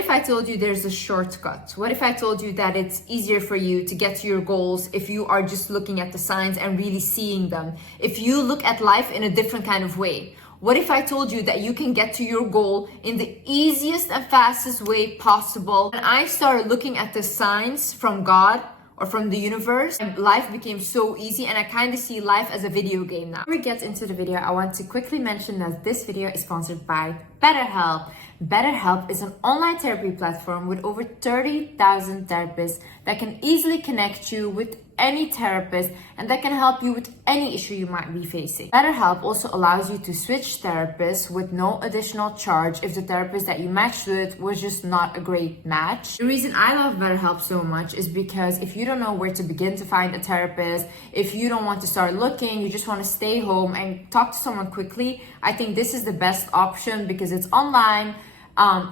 if I told you there's a shortcut? What if I told you that it's easier for you to get to your goals if you are just looking at the signs and really seeing them? If you look at life in a different kind of way? What if I told you that you can get to your goal in the easiest and fastest way possible? And I started looking at the signs from God or from the universe, and life became so easy, and I kind of see life as a video game now. Before we get into the video, I want to quickly mention that this video is sponsored by Betterhelp. Betterhelp is an online therapy platform with over 30,000 therapists that can easily connect you with any therapist and that can help you with any issue you might be facing. Betterhelp also allows you to switch therapists with no additional charge if the therapist that you matched with was just not a great match. The reason I love Betterhelp so much is because if you don't know where to begin to find a therapist, if you don't want to start looking, you just want to stay home and talk to someone quickly, I think this is the best option because it's online.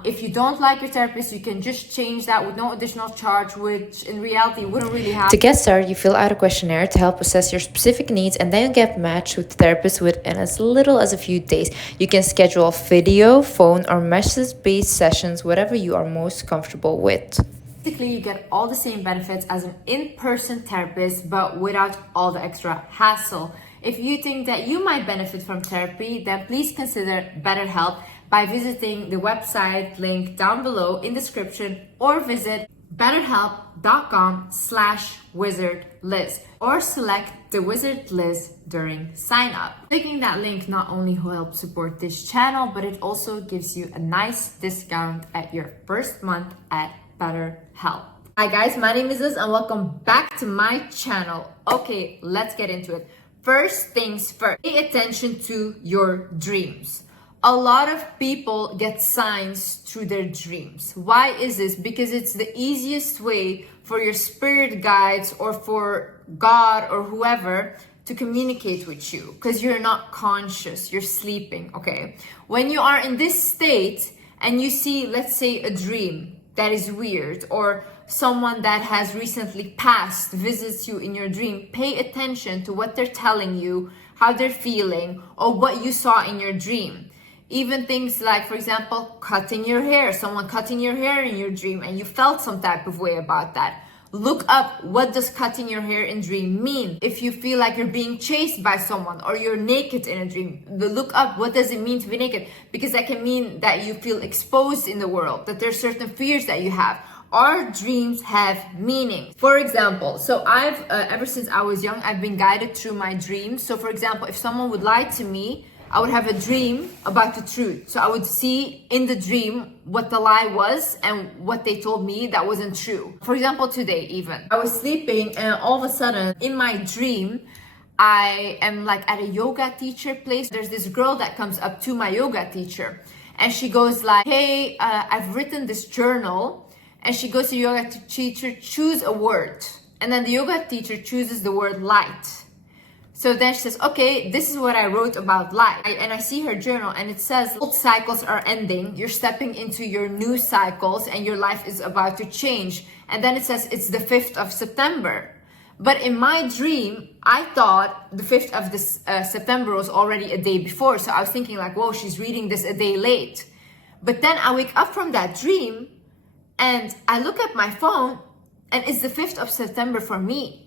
If you don't like your therapist, you can just change that with no additional charge, which in reality wouldn't really happen. To get started, you fill out a questionnaire to help assess your specific needs, and then you get matched with therapists within as little as a few days. You can schedule video, phone, or message-based sessions, whatever you are most comfortable with. Basically, you get all the same benefits as an in-person therapist, but without all the extra hassle. If you think that you might benefit from therapy, then please consider BetterHelp by visiting the website link down below in the description, or visit betterhelp.com/wizardliz or select the Wizard Liz during sign up. Clicking that link not only helps support this channel, but it also gives you a nice discount at your first month at BetterHelp. Hi guys, my name is Liz and welcome back to my channel. Okay, let's get into it. First things first, pay attention to your dreams. A lot of people get signs through their dreams. Why is this? Because it's the easiest way for your spirit guides or for God or whoever to communicate with you, because you're not conscious, you're sleeping, okay? When you are in this state and you see, let's say, a dream that is weird, or someone that has recently passed visits you in your dream, pay attention to what they're telling you, how they're feeling, or what you saw in your dream. Even things like, for example, cutting your hair, someone cutting your hair in your dream and you felt some type of way about that. Look up, what does cutting your hair in dream mean? If you feel like you're being chased by someone or you're naked in a dream, look up, what does it mean to be naked? Because that can mean that you feel exposed in the world, that there's certain fears that you have. Our dreams have meaning. For example, so I've, ever since I was young, I've been guided through my dreams. So for example, if someone would lie to me, I would have a dream about the truth. So I would see in the dream what the lie was and what they told me that wasn't true. For example, today even, I was sleeping and all of a sudden in my dream, I am like at a yoga teacher place. There's this girl that comes up to my yoga teacher and she goes like, hey, I've written this journal. And she goes to the yoga teacher, choose a word. And then the yoga teacher chooses the word light. So then she says, okay, this is what I wrote about life. And I see her journal and it says, old cycles are ending. You're stepping into your new cycles and your life is about to change. And then it says it's the 5th of September. But in my dream, I thought the 5th of this, September was already a day before. So I was thinking like, whoa, she's reading this a day late. But then I wake up from that dream and I look at my phone and it's the 5th of September for me.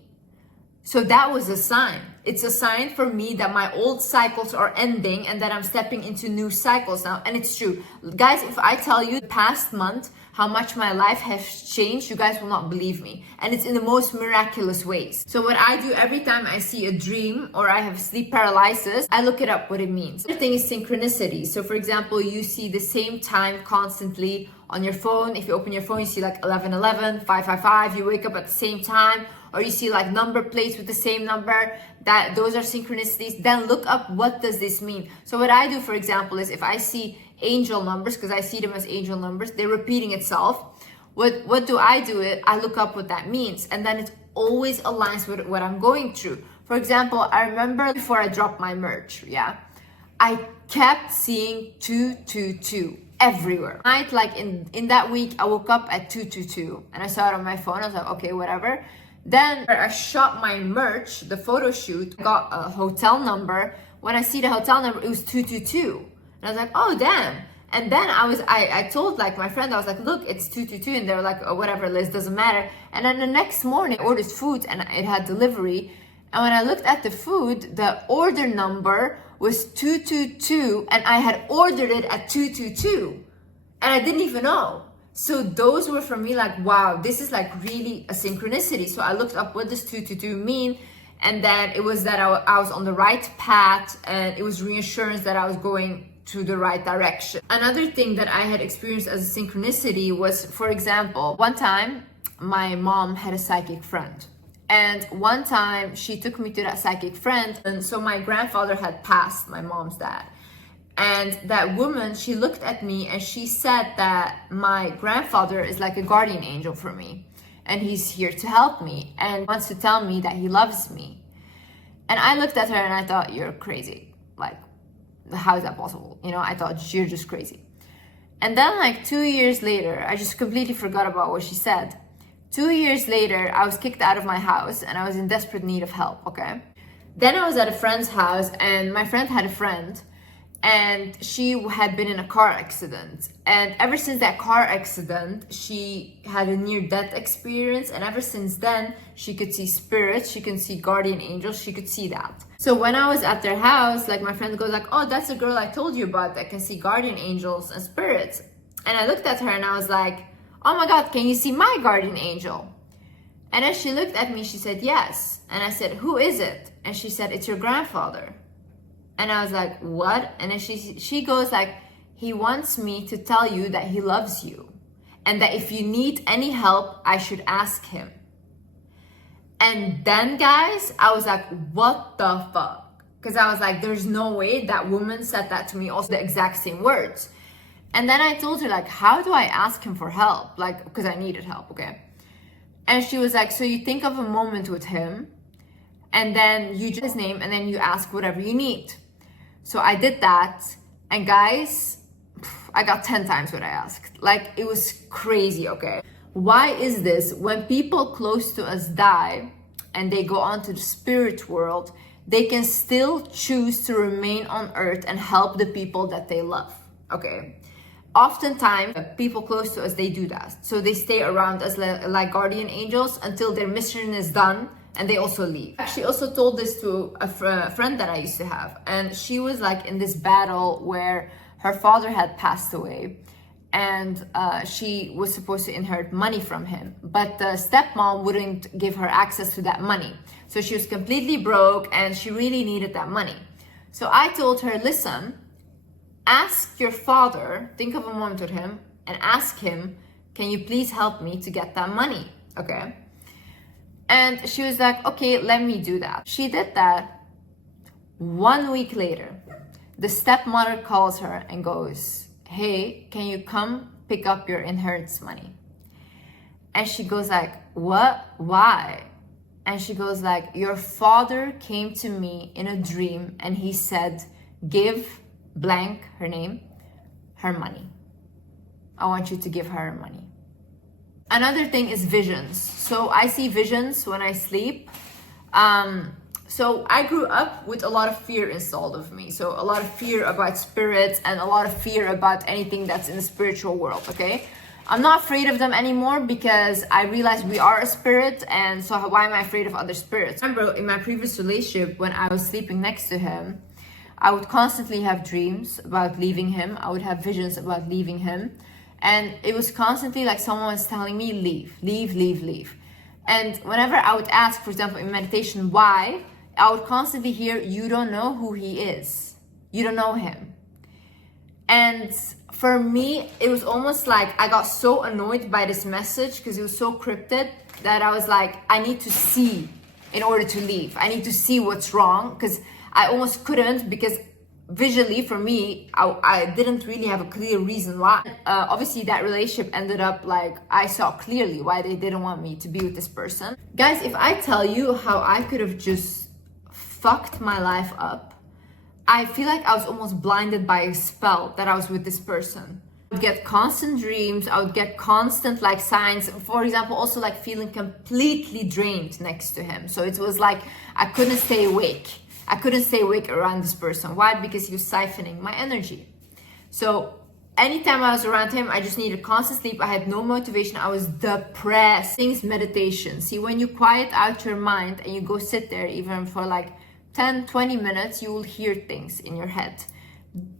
So that was a sign. It's a sign for me that my old cycles are ending and that I'm stepping into new cycles now. And it's true. Guys, if I tell you the past month how much my life has changed, you guys will not believe me. And it's in the most miraculous ways. So what I do every time I see a dream or I have sleep paralysis, I look it up what it means. The thing is synchronicities. So for example, you see the same time constantly on your phone. If you open your phone, you see like 1111, 555, you wake up at the same time. Or you see like number plates with the same number, that those are synchronicities. Then look up, what does this mean? So what I do, for example, is if I see angel numbers, because I see them as angel numbers, they're repeating itself. What do? I look up what that means. And then it always aligns with what I'm going through. For example, I remember before I dropped my merch, I kept seeing 222 everywhere. Like in that week, I woke up at 222 and I saw it on my phone. I was like, okay, whatever. Then I shot my merch, the photo shoot, got a hotel number. When I see the hotel number, it was 222. And I was like, oh, damn. And then I told like my friend, I was like, look, it's 222. And they were like, oh, whatever, Liz, doesn't matter. And then the next morning I ordered food and it had delivery. And when I looked at the food, the order number was 222 and I had ordered it at 222 and I didn't even know. So those were for me like, wow, this is like really a synchronicity. So I looked up what does 222 mean. And then it was that I was on the right path, and it was reassurance that I was going to the right direction. Another thing that I had experienced as a synchronicity was, for example, one time my mom had a psychic friend. And one time she took me to that psychic friend. And so my grandfather had passed, my mom's dad. And that woman, she looked at me and she said that my grandfather is like a guardian angel for me. And he's here to help me and wants to tell me that he loves me. And I looked at her and I thought, you're crazy. Like, how is that possible? You know, I thought, you're just crazy. And then like 2 years later, I just completely forgot about what she said. 2 years later, I was kicked out of my house and I was in desperate need of help, okay? Then I was at a friend's house and my friend had a friend and she had been in a car accident. And ever since that car accident, she had a near-death experience. And ever since then, she could see spirits, she could see guardian angels, she could see that. So when I was at their house, like my friend goes like, oh, that's a girl I told you about that can see guardian angels and spirits. And I looked at her and I was like, oh my God, can you see my guardian angel? And then she looked at me, she said, yes. And I said, who is it? And she said, it's your grandfather. And I was like, what? And then she goes like, he wants me to tell you that he loves you and that if you need any help, I should ask him. And then guys, I was like, what the fuck? Because I was like, there's no way that woman said that to me, also the exact same words. And then I told her like, how do I ask him for help? Like, because I needed help, okay? And she was like, so you think of a moment with him and then you just his name and then you ask whatever you need. So I did that, and guys, I got 10 times what I asked. Like, it was crazy, okay? Why is this? When people close to us die and they go on to the spirit world, they can still choose to remain on earth and help the people that they love, okay? Oftentimes, people close to us, they do that. So they stay around as like guardian angels until their mission is done, and they also leave. I actually also told this to a friend that I used to have, and she was like in this battle where her father had passed away and she was supposed to inherit money from him, but the stepmom wouldn't give her access to that money. So she was completely broke and she really needed that money. So I told her, listen, ask your father, think of a moment with him and ask him, can you please help me to get that money, okay? And she was like, okay, let me do that. She did that. 1 week later, the stepmother calls her and goes, hey, can you come pick up your inheritance money? And she goes like, what? Why? And she goes like, your father came to me in a dream and he said, give blank, her name, her money. I want you to give her her money. Another thing is visions. So I see visions when I sleep. So I grew up with a lot of fear installed of me. So a lot of fear about spirits and a lot of fear about anything that's in the spiritual world, okay? I'm not afraid of them anymore because I realize we are a spirit, and so why am I afraid of other spirits? I remember in my previous relationship, when I was sleeping next to him, I would constantly have dreams about leaving him. I would have visions about leaving him. And it was constantly like someone was telling me, leave, leave, leave, leave. And whenever I would ask, for example, in meditation, why, I would constantly hear, you don't know who he is. You don't know him. And for me, it was almost like I got so annoyed by this message because it was so cryptic that I was like, I need to see in order to leave. I need to see what's wrong, because I almost couldn't, because visually for me, I didn't really have a clear reason why. Obviously that relationship ended up like, I saw clearly why they didn't want me to be with this person. Guys, if I tell you how I could have just fucked my life up, I feel like I was almost blinded by a spell that I was with this person. I would get constant dreams, I would get constant like signs. For example, also like feeling completely drained next to him. So it was like, I couldn't stay awake. I couldn't stay awake around this person. Why? Because he was siphoning my energy. So Anytime I was around him, I just needed constant sleep. I had no motivation. I was depressed. Things meditation. See, when you quiet out your mind and you go sit there even for like 10, 20 minutes, you will hear things in your head.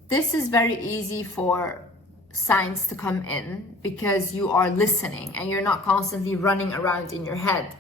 This is very easy for signs to come in because you are listening and you're not constantly running around in your head.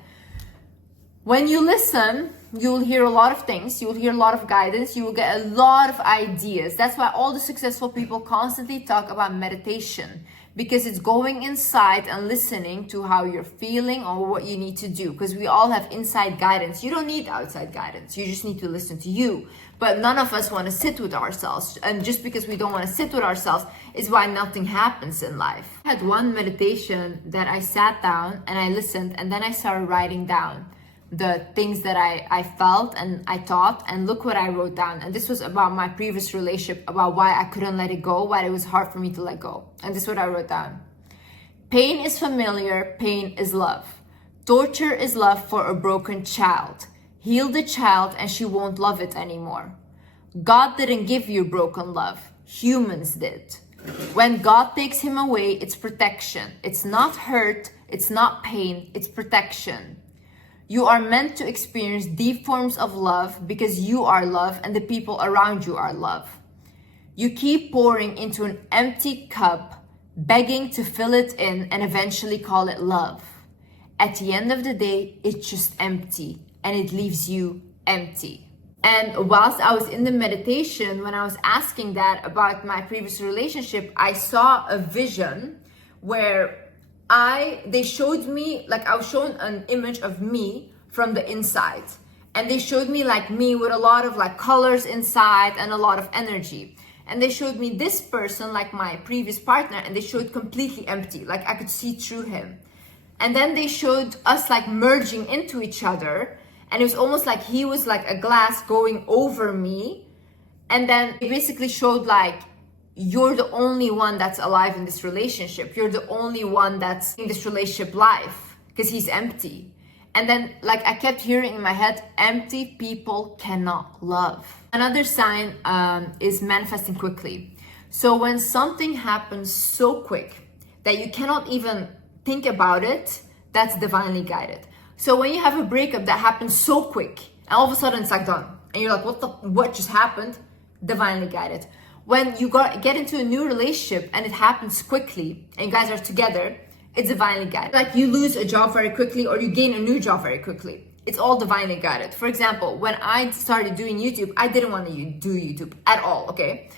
When you listen, you'll hear a lot of things, you'll hear a lot of guidance, you will get a lot of ideas. That's why all the successful people constantly talk about meditation, because it's going inside and listening to how you're feeling or what you need to do, because we all have inside guidance. You don't need outside guidance, you just need to listen to you. But none of us want to sit with ourselves, and just because we don't want to sit with ourselves is why nothing happens in life. I had one meditation that I sat down and I listened, and then I started writing down the things that I felt and I thought, and look what I wrote down. And this was about my previous relationship, about why I couldn't let it go, why it was hard for me to let go. And this is what I wrote down. Pain is familiar, pain is love. Torture is love for a broken child. Heal the child and she won't love it anymore. God didn't give you broken love, humans did. When God takes him away, it's protection. It's not hurt, it's not pain, it's protection. You are meant to experience deep forms of love because you are love and the people around you are love. You keep pouring into an empty cup, begging to fill it in and eventually call it love. At the end of the day, it's just empty and it leaves you empty. And whilst I was in the meditation, when I was asking that about my previous relationship, I saw a vision where they showed me, like I was shown an image of me from the inside. And they showed me like me with a lot of like colors inside and a lot of energy. And they showed me this person, like my previous partner, and they showed completely empty, like I could see through him. And then they showed us like merging into each other. And it was almost like he was like a glass going over me. And then it basically showed like, you're the only one that's alive in this relationship. You're the only one that's in this relationship life because he's empty. And then like I kept hearing in my head, empty people cannot love. Another sign is manifesting quickly. So when something happens so quick that you cannot even think about it, that's divinely guided. So when you have a breakup that happens so quick and all of a sudden it's like done and you're like, what just happened? Divinely guided. When you get into a new relationship and it happens quickly and you guys are together, it's divinely guided. Like you lose a job very quickly or you gain a new job very quickly. It's all divinely guided. For example, when I started doing YouTube, I didn't want to do YouTube at all, okay?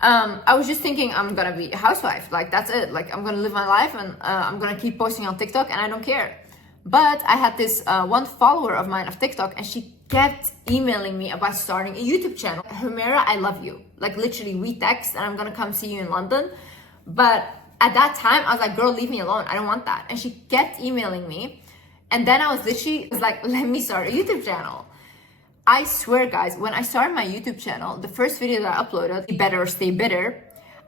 I was just thinking I'm gonna be a housewife, like that's it. Like I'm gonna live my life and I'm gonna keep posting on TikTok and I don't care. But I had this one follower of mine of TikTok and she kept emailing me about starting a YouTube channel. Humera, I love you. Like literally we text and I'm gonna come see you in London. But at that time I was like, girl, leave me alone. I don't want that. And she kept emailing me. And then I was like, let me start a YouTube channel. I swear guys, when I started my YouTube channel, the first video that I uploaded, Be Better or Stay Bitter,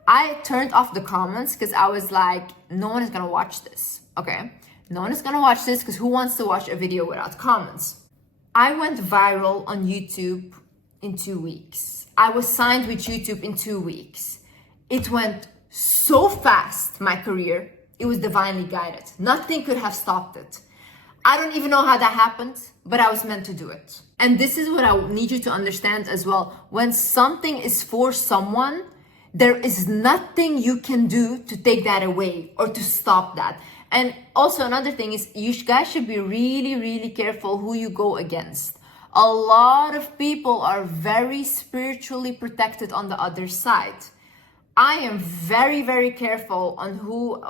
I turned off the comments because I was like, no one is gonna watch this, okay? No one is gonna watch this because who wants to watch a video without comments? I went viral on YouTube in 2 weeks. I was signed with YouTube in 2 weeks. It went so fast, my career. It was divinely guided. Nothing could have stopped it. I don't even know how that happened, but I was meant to do it. And this is what I need you to understand as well. When something is for someone, there is nothing you can do to take that away or to stop that. And also another thing is you guys should be really, really careful who you go against. A lot of people are very spiritually protected on the other side. I am very, very careful on who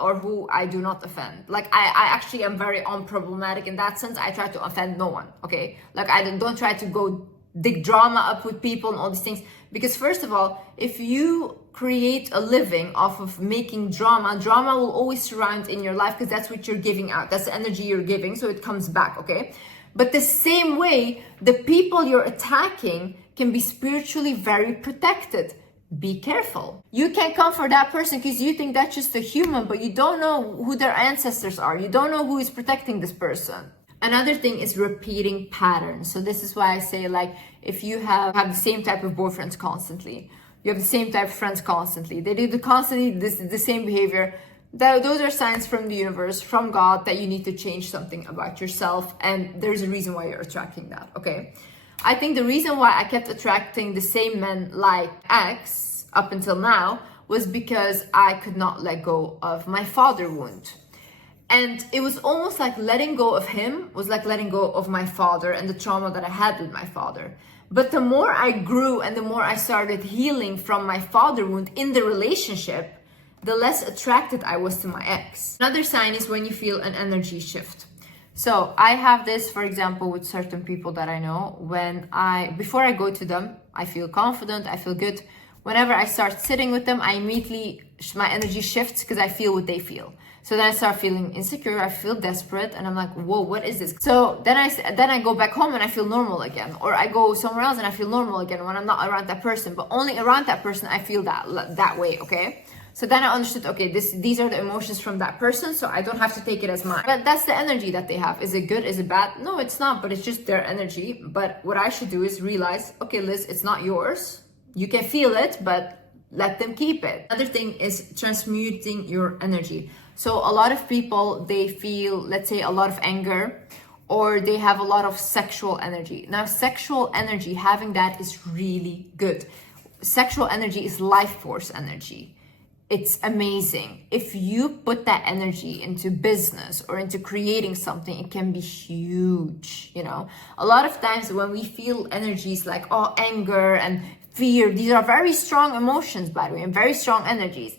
I do not offend. Like I actually am very unproblematic in that sense. I try to offend no one, okay? Like I don't try to go dig drama up with people and all these things. Because first of all, if you create a living off of making drama will always surround in your life because that's what you're giving out. That's the energy you're giving, so it comes back, okay? But the same way, the people you're attacking can be spiritually very protected. Be careful. You can't come for that person because you think that's just a human, but you don't know who their ancestors are. You don't know who is protecting this person. Another thing is repeating patterns. So this is why I say, like, if you have the same type of boyfriends constantly, You have the same type of friends constantly. They do the same behavior. Those are signs from the universe, from God, that you need to change something about yourself. And there's a reason why you're attracting that, okay? I think the reason why I kept attracting the same men like X up until now was because I could not let go of my father wound. And it was almost like letting go of him was like letting go of my father and the trauma that I had with my father. But the more I grew and the more I started healing from my father wound in the relationship, the less attracted I was to my ex. Another sign is when you feel an energy shift. So I have this, for example, with certain people that I know. Before I go to them, I feel confident, I feel good. Whenever I start sitting with them, my energy shifts because I feel what they feel. So then I start feeling insecure, I feel desperate, and I'm like, whoa, what is this? So then I go back home and I feel normal again. Or I go somewhere else and I feel normal again when I'm not around that person. But only around that person I feel that way, okay? So then I understood, okay, these are the emotions from that person, so I don't have to take it as mine. But that's the energy that they have. Is it good? Is it bad? No, it's not, but it's just their energy. But what I should do is realize, okay, Liz, it's not yours. You can feel it, but let them keep it. Another thing is transmuting your energy. So a lot of people, they feel, let's say, a lot of anger, or they have a lot of sexual energy. Now, sexual energy, having that is really good. Sexual energy is life force energy. It's amazing. If you put that energy into business or into creating something, it can be huge, you know. A lot of times when we feel energies like, anger and fear, these are very strong emotions, by the way, and very strong energies.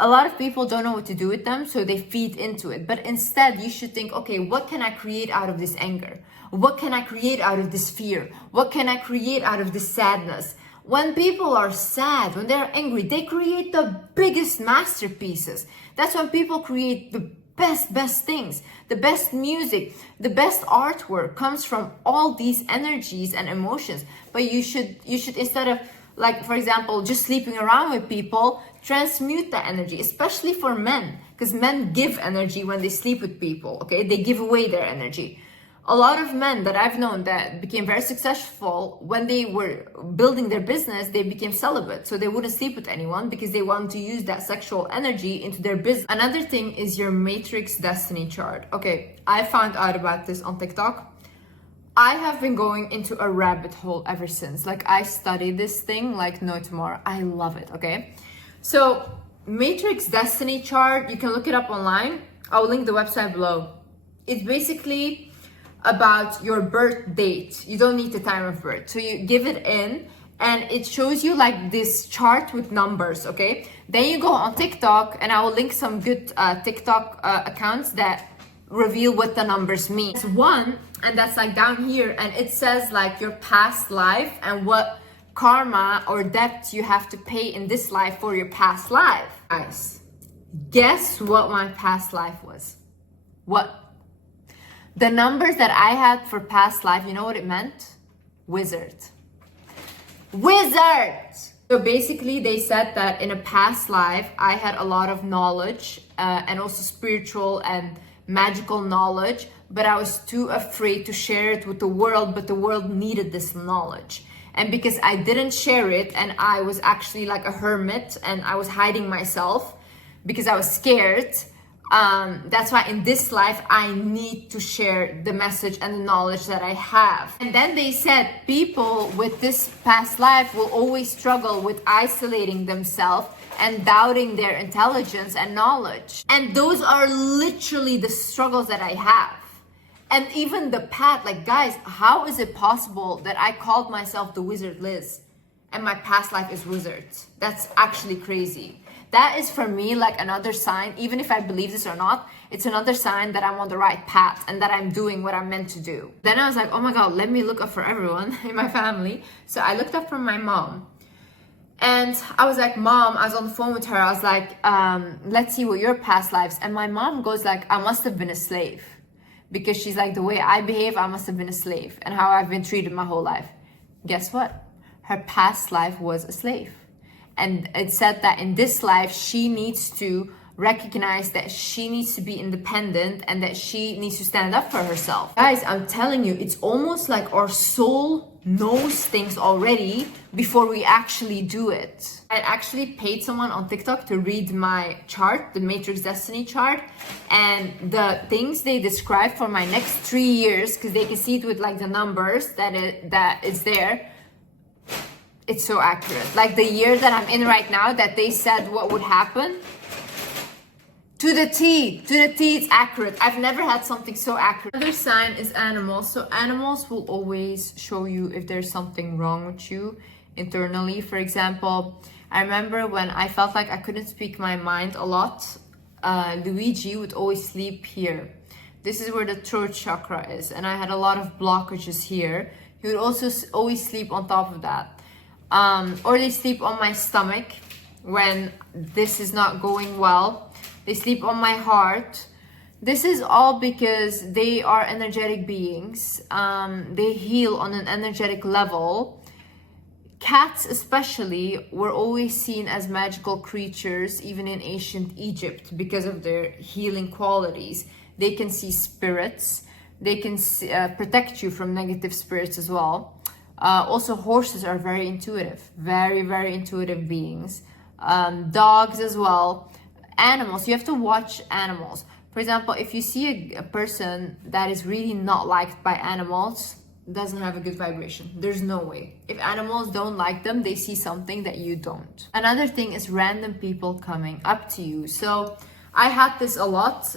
A lot of people don't know what to do with them, so they feed into it. But instead, you should think, okay, what can I create out of this anger? What can I create out of this fear? What can I create out of this sadness? When people are sad, when they're angry, they create the biggest masterpieces. That's when people create the best things. The best music, the best artwork comes from all these energies and emotions. But you should instead of, like, for example, just sleeping around with people, transmute that energy, especially for men, because men give energy when they sleep with people, okay? They give away their energy. A lot of men that I've known that became very successful, when they were building their business, they became celibate. So they wouldn't sleep with anyone because they want to use that sexual energy into their business. Another thing is your matrix destiny chart. Okay, I found out about this on TikTok. I have been going into a rabbit hole ever since. Like, I study this thing like no tomorrow. I love it, okay? So, matrix destiny chart, you can look it up online. I'll link the website below. It's basically about your birth date. You don't need the time of birth. So you give it in and it shows you like this chart with numbers, okay? Then you go on TikTok, and I will link some good TikTok accounts that reveal what the numbers mean. It's one, and that's like down here, and it says like your past life and what karma or debt you have to pay in this life for your past life. Guys, guess what my past life was? What? The numbers that I had for past life, you know what it meant? Wizard. Wizard! So basically they said that in a past life, I had a lot of knowledge and also spiritual and magical knowledge, but I was too afraid to share it with the world, but the world needed this knowledge. And because I didn't share it, and I was actually like a hermit and I was hiding myself because I was scared, that's why in this life I need to share the message and the knowledge that I have. And then they said people with this past life will always struggle with isolating themselves and doubting their intelligence and knowledge. And those are literally the struggles that I have. And even the path, like, guys, how is it possible that I called myself the Wizard Liz and my past life is wizard? That's actually crazy. That is for me like another sign, even if I believe this or not, it's another sign that I'm on the right path and that I'm doing what I'm meant to do. Then I was like, oh my God, let me look up for everyone in my family. So I looked up for my mom. And I was like, Mom, I was on the phone with her. I was like, let's see what your past lives. And my mom goes like, I must have been a slave. Because she's like, the way I behave, I must have been a slave. And how I've been treated my whole life. Guess what? Her past life was a slave. And it said that in this life, she needs to recognize that she needs to be independent and that she needs to stand up for herself. Guys, I'm telling you, it's almost like our soul knows things already before we actually do it. I actually paid someone on TikTok to read my chart, the Matrix Destiny chart, and the things they describe for my next 3 years, because they can see it with like the numbers that is there. It's so accurate. Like the year that I'm in right now, that they said what would happen, to the T, it's accurate. I've never had something so accurate. Another sign is animals. So animals will always show you if there's something wrong with you internally. For example, I remember when I felt like I couldn't speak my mind a lot, Luigi would always sleep here. This is where the throat chakra is, and I had a lot of blockages here. He would also always sleep on top of that. Or they sleep on my stomach when this is not going well. They sleep on my heart. This is all because they are energetic beings. They heal on an energetic level. Cats especially were always seen as magical creatures, even in ancient Egypt, because of their healing qualities. They can see spirits. They can protect you from negative spirits as well. Also, horses are very intuitive, very, very intuitive beings. Dogs as well. Animals, you have to watch animals. For example, if you see a person that is really not liked by animals, doesn't have a good vibration. There's no way. If animals don't like them, they see something that you don't. Another thing is random people coming up to you. So I had this a lot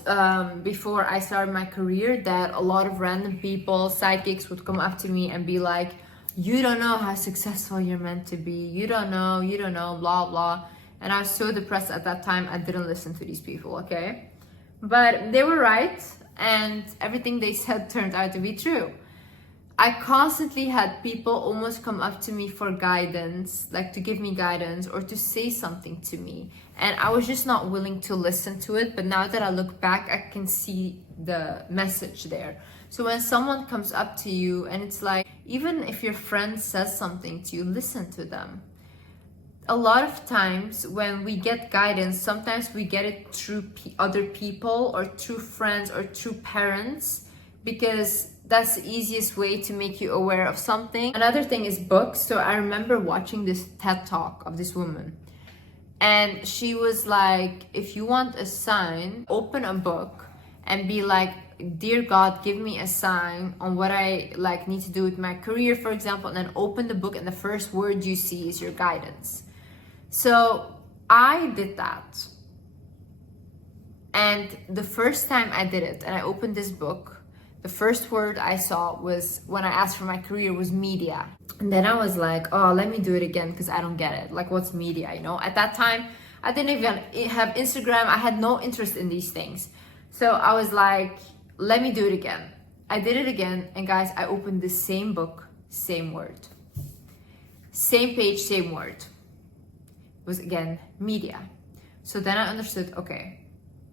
before I started my career, that a lot of random people, psychics, would come up to me and be like, you don't know how successful you're meant to be. You don't know, blah, blah. And I was so depressed at that time, I didn't listen to these people, okay? But they were right, and everything they said turned out to be true. I constantly had people almost come up to me for guidance, like to give me guidance or to say something to me. And I was just not willing to listen to it, but now that I look back, I can see the message there. So when someone comes up to you and it's like, even if your friend says something to you, listen to them. A lot of times when we get guidance, sometimes we get it through other people or through friends or through parents, because that's the easiest way to make you aware of something. Another thing is books. So I remember watching this TED talk of this woman, and she was like, if you want a sign, open a book and be like, dear God, give me a sign on what I like need to do with my career, for example, and then open the book and the first word you see is your guidance. So I did that. And the first time I did it and I opened this book, the first word I saw was, when I asked for my career, was media. And then I was like, oh, let me do it again because I don't get it. Like, what's media, you know? At that time, I didn't even have Instagram. I had no interest in these things. So I was like, let me do it again. I did it again. And guys, I opened the same book, same word. Same page, same word. It was again media. So then I understood, okay,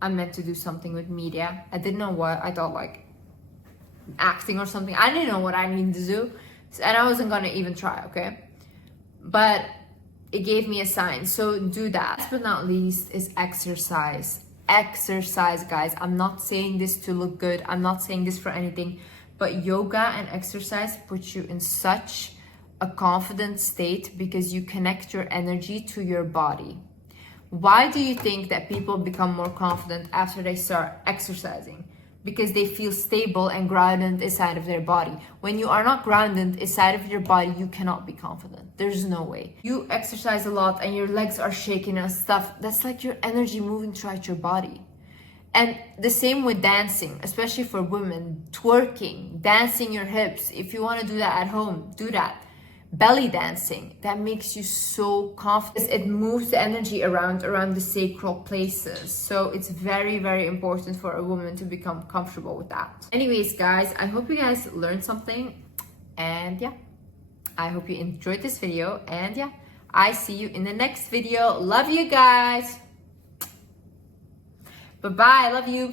I'm meant to do something with media. I didn't know what. I thought like acting or something. I didn't know what I needed to do, and I wasn't gonna even try, okay? But it gave me a sign. So do that. Last but not least is exercise. Exercise, guys. I'm not saying this to look good. I'm not saying this for anything, but yoga and exercise put you in such a confident state because you connect your energy to your body. Why do you think that people become more confident after they start exercising? Because they feel stable and grounded inside of their body. When you are not grounded inside of your body, you cannot be confident. There's no way. You exercise a lot and your legs are shaking and stuff. That's like your energy moving throughout your body. And the same with dancing, especially for women. Twerking, dancing your hips. If you want to do that at home, do that. Belly dancing, that makes you so confident. It moves the energy around the sacral places. So it's very, very important for a woman to become comfortable with that. Anyways, guys, I hope you guys learned something. And yeah, I hope you enjoyed this video. And yeah, I see you in the next video. Love you guys. Bye-bye. Love you.